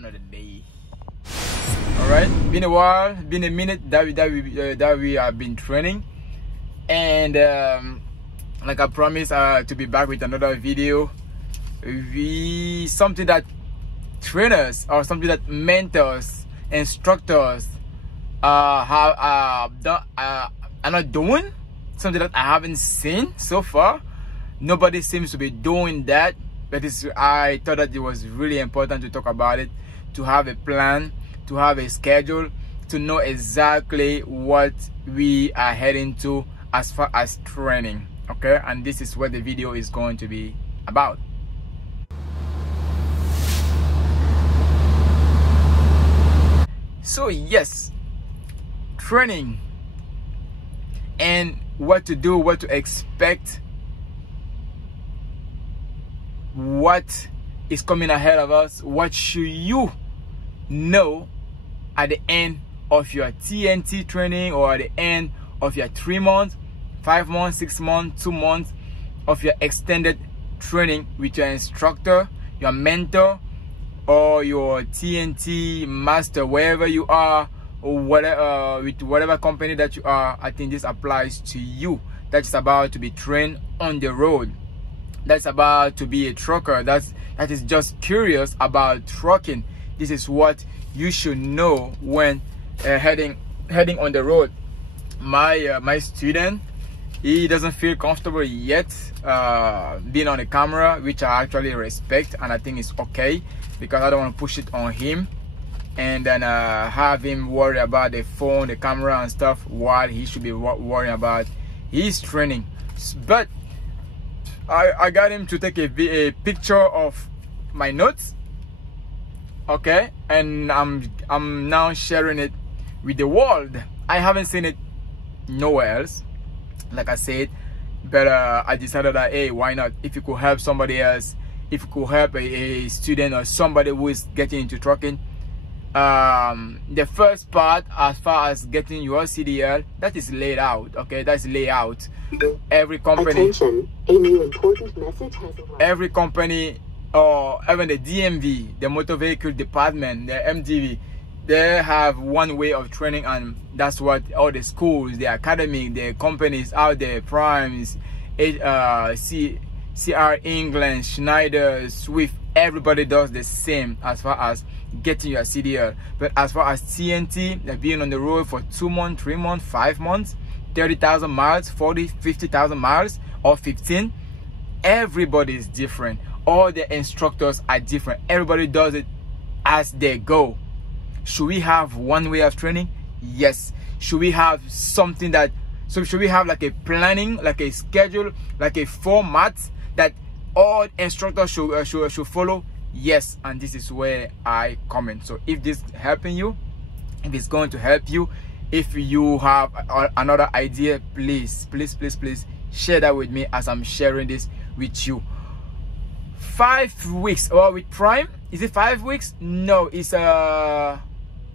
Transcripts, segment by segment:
another day. All right, been a while, been a minute that we have been training, and like I promised to be back with another video. Something that trainers or something that mentors, instructors are not doing, something that I haven't seen so far. Nobody seems to be doing that, but I thought that it was really important to talk about it, to have a plan, to have a schedule, to know exactly what we are heading to as far as training. Okay, and this is what the video is going to be about. So yes, training and what to do, what to expect, what is coming ahead of us, what should you know at the end of your TNT training, or at the end of your 3 months, 5 months, 6 months, 2 months of your extended training with your instructor, your mentor, or your TNT master, wherever you are, or whatever, with whatever company that you are. I think this applies to you. That's about to be trained on the road. That's about to be a trucker. That is just curious about trucking. This is what you should know when heading on the road. My student, he doesn't feel comfortable yet being on the camera, which I actually respect, and I think it's okay, because I don't want to push it on him and then have him worry about the phone, the camera and stuff, while he should be worrying about his training. But I got him to take a picture of my notes, okay, and I'm now sharing it with the world. I haven't seen it nowhere else, like I said, but I decided that, hey, why not? If you could help somebody else, if you could help a student or somebody who is getting into trucking, the first part, as far as getting your CDL, that is laid out, okay? That's laid out. Every company, attention, a new important message has arrived. Every company, or even the DMV, the motor vehicle department, the MDV, they have one way of training, and that's what all the schools, the academy, the companies out there, Primes, CR England, Schneider, Swift, everybody does the same as far as getting your CDL. But as far as TNT, being on the road for 2 months, 3 months, 5 months, 30,000 miles, 40, 50,000 miles, or 15, everybody is different. All the instructors are different. Everybody does it as they go. Should we have one way of training? Yes. Should we have something that, so should we have like a planning, like a schedule, like a format that all instructors should follow? Yes. And this is where I comment. So if this is helping you, if it's going to help you, if you have another idea, please share that with me as I'm sharing this with you. 5 weeks, or with Prime, is it 5 weeks? No, it's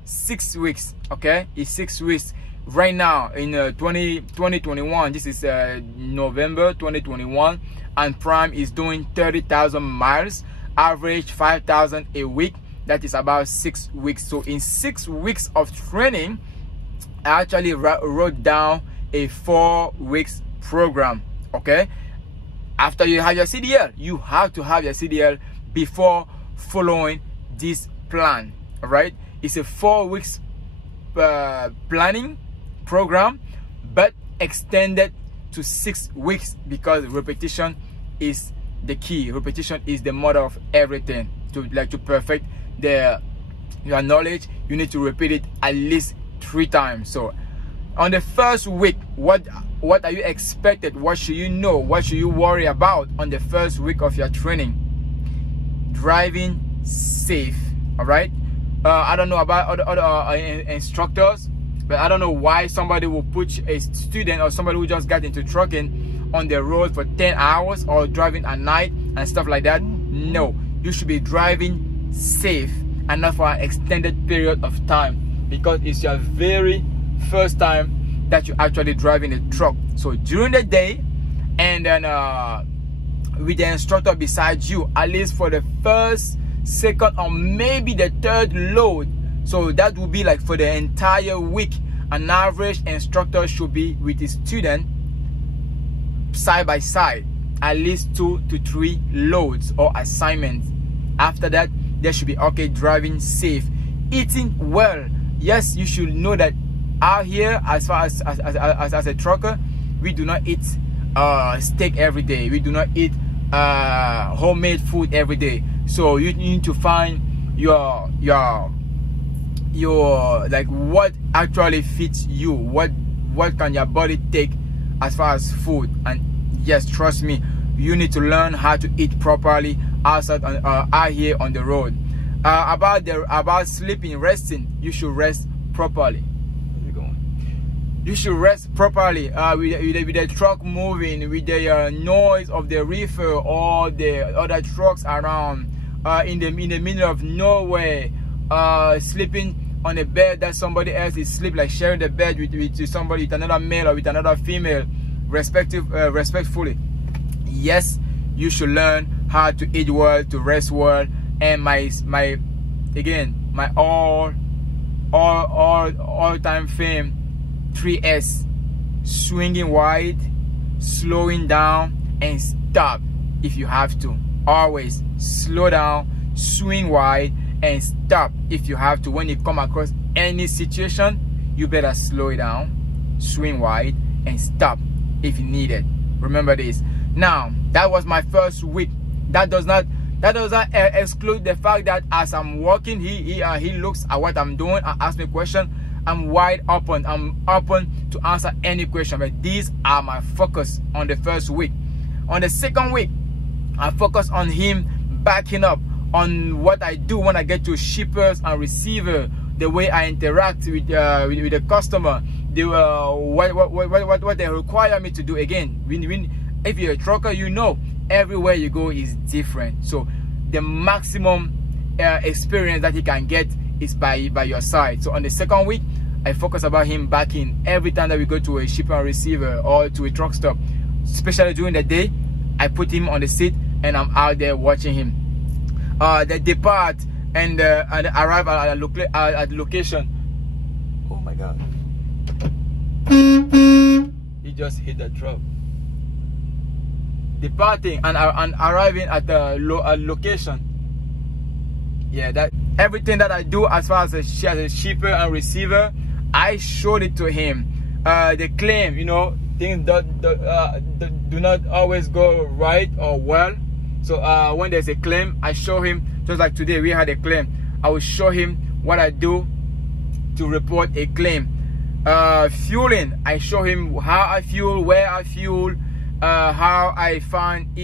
6 weeks. Okay, it's 6 weeks right now in 2021. This is November 2021, and Prime is doing 30,000 miles, average 5,000 a week. That is about 6 weeks. So in 6 weeks of training, I actually wrote down a 4 weeks program. Okay, after you have your CDL, you have to have your CDL before following this plan. All right, it's a 4 weeks planning program, but extended to 6 weeks, because repetition is the key. Repetition is the mother of everything. To perfect your knowledge, you need to repeat it at least 3 times. So on the first week, what are you expected? What should you know? What should you worry about on the first week of your training? Driving safe. All right, I don't know about other instructors, but I don't know why somebody will put a student or somebody who just got into trucking on the road for 10 hours or driving at night and stuff like that. No, you should be driving safe, and not for an extended period of time, because it's your very first time that you're actually driving a truck. So during the day, and then with the instructor beside you, at least for the first second, or maybe the third load. So that will be like for the entire week. An average instructor should be with his student side by side, at least 2 to 3 loads or assignments. After that, they should be okay driving safe, eating well. Yes, you should know that out here, as far as a trucker, we do not eat steak every day. We do not eat homemade food every day. So you need to find your like what actually fits you, what can your body take as far as food. And yes, trust me, you need to learn how to eat properly outside out here on the road. About sleeping, resting, you should rest properly. You should rest properly. With the truck moving, with the noise of the reefer or the other trucks around, in the middle of nowhere, sleeping on a bed that somebody else is sleeping, like sharing the bed with somebody, with another male or with another female, respectfully. Yes, you should learn how to eat well, to rest well, and my all-time fame 3S: swinging wide, slowing down, and stop if you have to. Always slow down, swing wide, and stop if you have to. When you come across any situation, you better slow it down, swing wide, and stop if you need it. Remember this. Now, that was my first week. That does not exclude the fact that as I'm walking, he looks at what I'm doing and asks me a question. I'm wide open. I'm open to answer any question. But these are my focus on the first week. On the second week, I focus on him backing up on what I do when I get to shippers and receiver, the way I interact with the customer, what they require me to do. Again, if you're a trucker, you know everywhere you go is different. So the maximum experience that he can get is by your side. So on the second week, I focus about him backing every time that we go to a shipper and receiver or to a truck stop. Especially during the day, I put him on the seat and I'm out there watching him. The depart and arrive at the location. Oh my God! He just hit the truck. Departing and arriving at the location. Yeah, that everything that I do as far as a shipper and receiver, I showed it to him. The claim, things do not always go right or well. So when there's a claim, I show him. Just like today, we had a claim. I will show him what I do to report a claim. Fueling, I show him how I fuel, where I fuel, how I find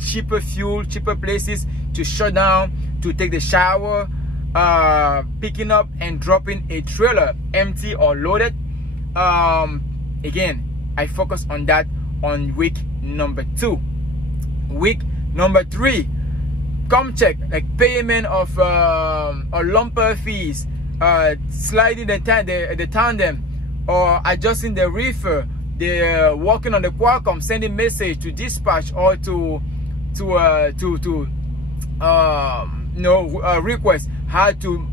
cheaper fuel, cheaper places to shut down, to take the shower, picking up and dropping a trailer, empty or loaded. Again, I focus on that on week number 2. Week number 3, come check, like payment of lumper fees, sliding the tandem, or adjusting the reefer, the working on the Qualcomm, sending message to dispatch or to request how to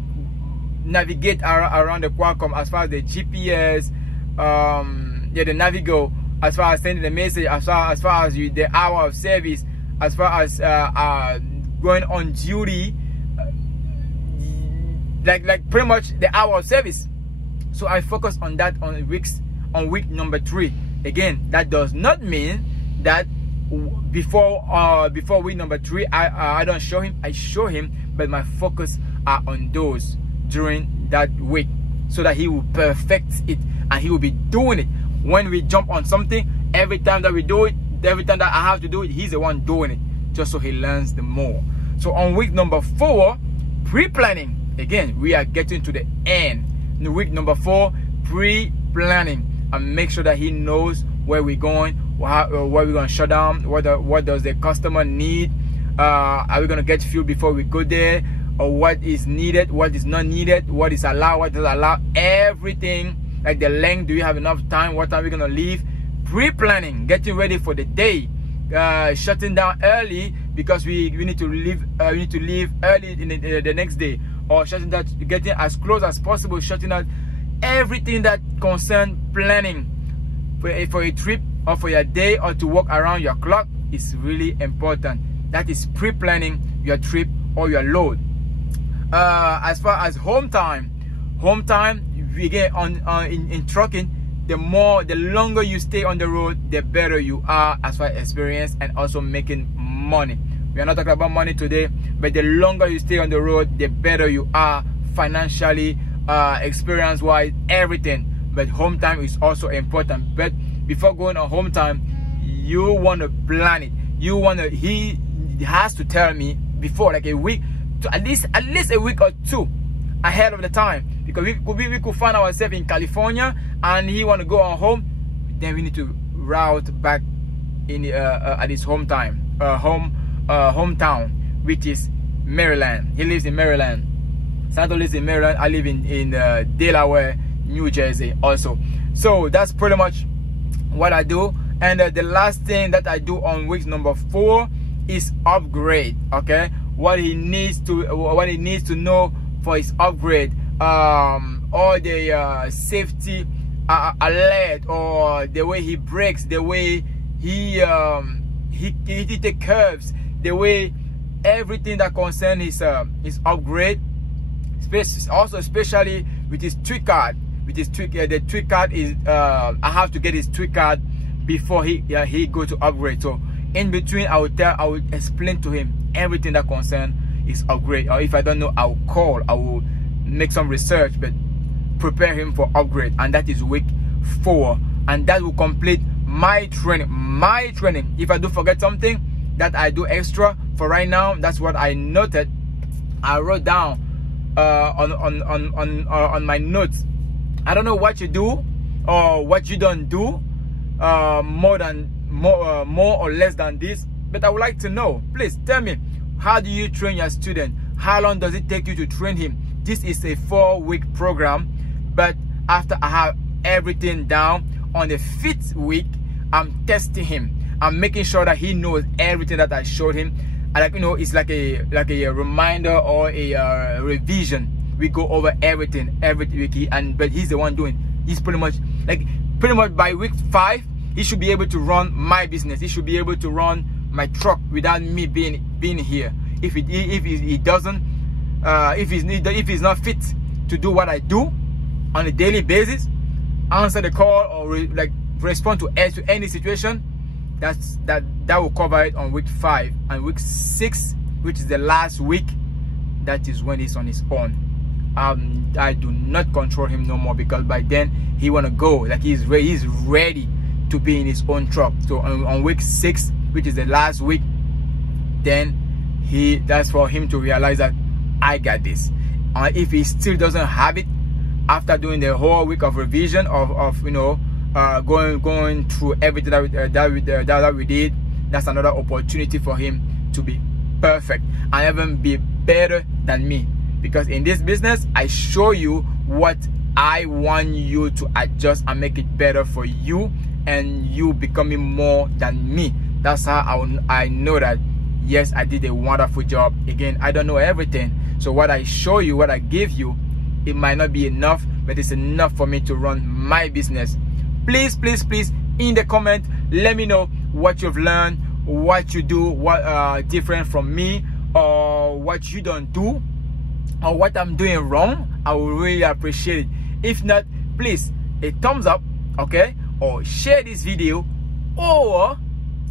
navigate around the Qualcomm as far as the GPS, the Navigo, as far as sending the message, as far as the hour of service, as far as going on duty, like pretty much the hour of service. So I focus on that on week number 3. Again, that does not mean that before week number 3 I don't show him. I show him, but my focus are on those during that week, so that he will perfect it and he will be doing it. When we jump on something, every time that we do it, every time that I have to do it, he's the one doing it, just so he learns the more. So on week number 4, pre-planning. Again, we are getting to the end. In week number 4, pre-planning, and make sure that he knows where we're going, where we're going to shut down, what does the customer need, are we going to get fuel before we go there, or what is needed, what is not needed, what is allowed, what doesn't allow, everything, like the length, do we have enough time, what time are we going to leave. Pre-planning, getting ready for the day, shutting down early, because we need to leave early in the next day, or shutting that, getting as close as possible, shutting out everything that concerns planning for a trip or for your day or to work around your clock is really important. That is pre-planning your trip or your load. As far as home time, we get in trucking, the longer you stay on the road, the better you are as far as experience and also making money. We are not talking about money today, but the longer you stay on the road, the better you are financially, experience wise, everything. But home time is also important. But before going on home time, you want to plan it. He has to tell me before, like a week, to at least a week or two ahead of the time, because we could find ourselves in California and he want to go on home, then we need to route back in at his hometown, which is Maryland. He lives in Maryland. Santo lives in Maryland. I live in Delaware, New Jersey also. So that's pretty much what I do. And the last thing that I do on week number 4 is upgrade. Okay, what he needs to know for his upgrade, all the safety alert, or the way he brakes, the way he takes curves, the way everything that concerns his upgrade, also especially with his tweak card. With his tweak, the tweak card is I have to get his tweak card before he go to upgrade. So in between, I will explain to him everything that concerns his upgrade. Or if I don't know, I will call, I will make some research, but prepare him for upgrade. And that is week 4, and that will complete my training. If I do forget something that I do extra for right now, that's what I noted. I wrote down on my notes. I don't know what you do or what you don't do more or less than this, but I would like to know. Please tell me, how do you train your student? How long does it take you to train him? This is a 4-week program, but after I have everything down, on the 5th week, I'm testing him. I'm making sure that he knows everything that I showed him. And it's like a reminder or a revision. We go over everything every week, but he's the one doing. He's pretty much by week 5, he should be able to run my business. He should be able to run my truck without me being here. If he doesn't, if he's not fit to do what I do on a daily basis, answer the call or respond to any situation, that will cover it on week 5. And week 6, which is the last week, that is when he's on his own. I do not control him no more, because by then he want to go, like he's ready to be in his own truck. So on week 6, which is the last week, then that's for him to realize that I got this. If he still doesn't have it after doing the whole week of revision of going through everything that we did, that's another opportunity for him to be perfect and even be better than me. Because in this business, I show you what I want you to adjust and make it better for you, and you becoming more than me. That's how I know that, yes, I did a wonderful job. Again, I don't know everything. So what I show you, what I give you, it might not be enough, but it's enough for me to run my business. Please, please, please, in the comment, let me know what you've learned, what you do, what different from me, or what you don't do, or what I'm doing wrong. I will really appreciate it. If not, please, a thumbs up, okay, or share this video, or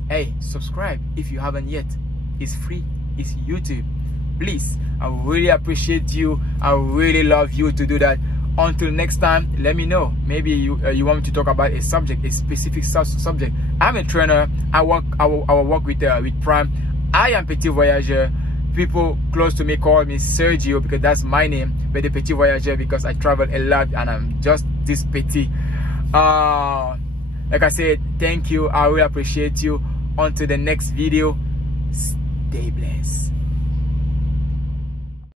hey, subscribe if you haven't yet. It's free, it's YouTube. Please, I really appreciate you. I really love you to do that. Until next time, let me know. Maybe you want me to talk about a subject, a specific subject. I'm a trainer. I will work with Prime. I am Petit Voyager. People close to me call me Sergio because that's my name, but the Petit Voyager because I travel a lot and I'm just this petit. Like I said, thank you. I really appreciate you. Until the next video, stay blessed.